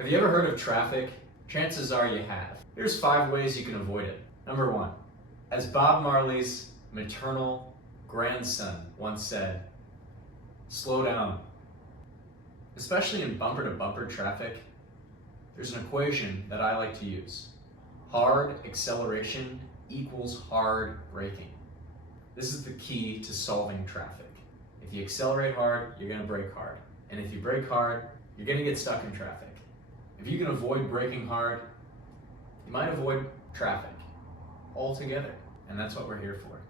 Have you ever heard of traffic? Chances are you have. Here's 5 ways you can avoid it. Number 1, as Bob Marley's maternal grandson once said, slow down. Especially in bumper-to-bumper traffic, there's an equation that I like to use. Hard acceleration equals hard braking. This is the key to solving traffic. If you accelerate hard, you're going to brake hard. And if you brake hard, you're going to get stuck in traffic. If you can avoid braking hard, you might avoid traffic altogether. And that's what we're here for.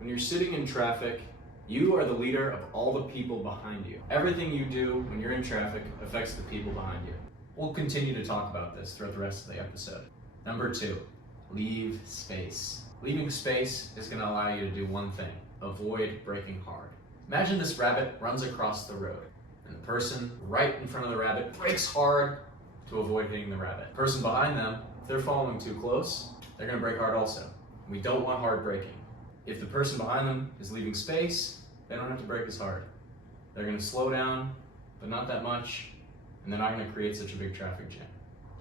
When you're sitting in traffic, you are the leader of all the people behind you. Everything you do when you're in traffic affects the people behind you. We'll continue to talk about this throughout the rest of the episode. Number 2, leave space. Leaving space is going to allow you to do one thing: avoid braking hard. Imagine this rabbit runs across the road, and the person right in front of the rabbit brakes hard to avoid hitting the rabbit. The person behind them, if they're following too close, they're going to brake hard also. We don't want hard braking. If the person behind them is leaving space, they don't have to brake as hard. They're going to slow down, but not that much, and they're not going to create such a big traffic jam.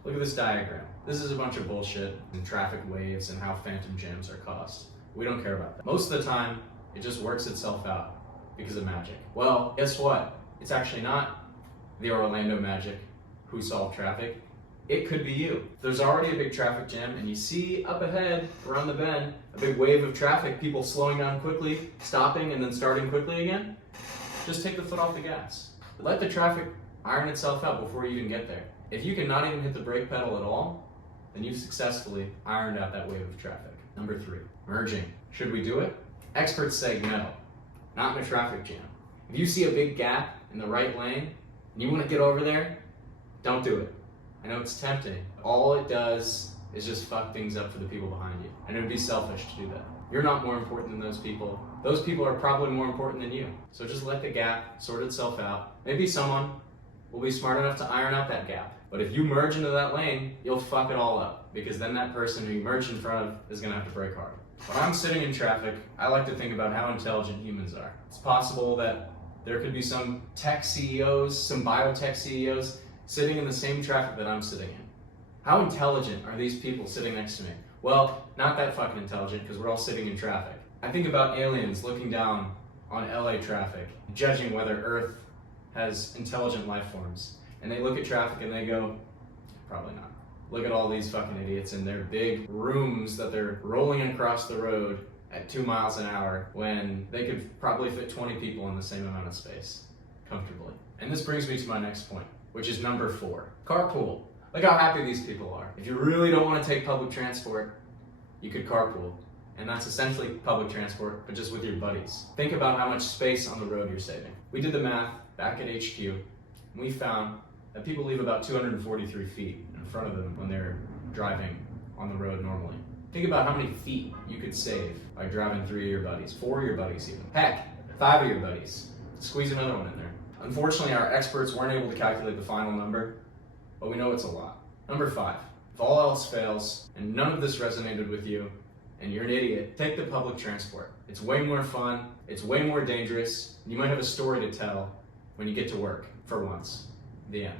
Look at this diagram. This is a bunch of bullshit and traffic waves and how phantom jams are caused. We don't care about that. Most of the time, it just works itself out because of magic. Well, guess what? It's actually not the Orlando Magic who solved traffic. It could be you. If there's already a big traffic jam and you see up ahead, around the bend, a big wave of traffic, people slowing down quickly, stopping, and then starting quickly again, just take the foot off the gas. Let the traffic iron itself out before you even get there. If you cannot even hit the brake pedal at all, then you've successfully ironed out that wave of traffic. Number 3, merging. Should we do it? Experts say no, not in a traffic jam. If you see a big gap in the right lane and you want to get over there, don't do it. I know it's tempting. All it does is just fuck things up for the people behind you. And it would be selfish to do that. You're not more important than those people. Those people are probably more important than you. So just let the gap sort itself out. Maybe someone will be smart enough to iron out that gap. But if you merge into that lane, you'll fuck it all up, because then that person who you merge in front of is gonna have to brake hard. When I'm sitting in traffic, I like to think about how intelligent humans are. It's possible that there could be some tech CEOs, some biotech CEOs, sitting in the same traffic that I'm sitting in. How intelligent are these people sitting next to me? Well, not that fucking intelligent, because we're all sitting in traffic. I think about aliens looking down on LA traffic, judging whether Earth has intelligent life forms. And they look at traffic and they go, probably not. Look at all these fucking idiots in their big rooms that they're rolling across the road at 2 miles an hour when they could probably fit 20 people in the same amount of space, comfortably. And this brings me to my next point, which is number 4, carpool. Look how happy these people are. If you really don't want to take public transport, you could carpool. And that's essentially public transport, but just with your buddies. Think about how much space on the road you're saving. We did the math back at HQ, and we found that people leave about 243 feet in front of them when they're driving on the road normally. Think about how many feet you could save by driving 3 of your buddies, 4 of your buddies even. Heck, 5 of your buddies. Squeeze another one in there. Unfortunately, our experts weren't able to calculate the final number, but we know it's a lot. Number 5, if all else fails and none of this resonated with you and you're an idiot, take the public transport. It's way more fun, it's way more dangerous, and you might have a story to tell when you get to work, for once. The end.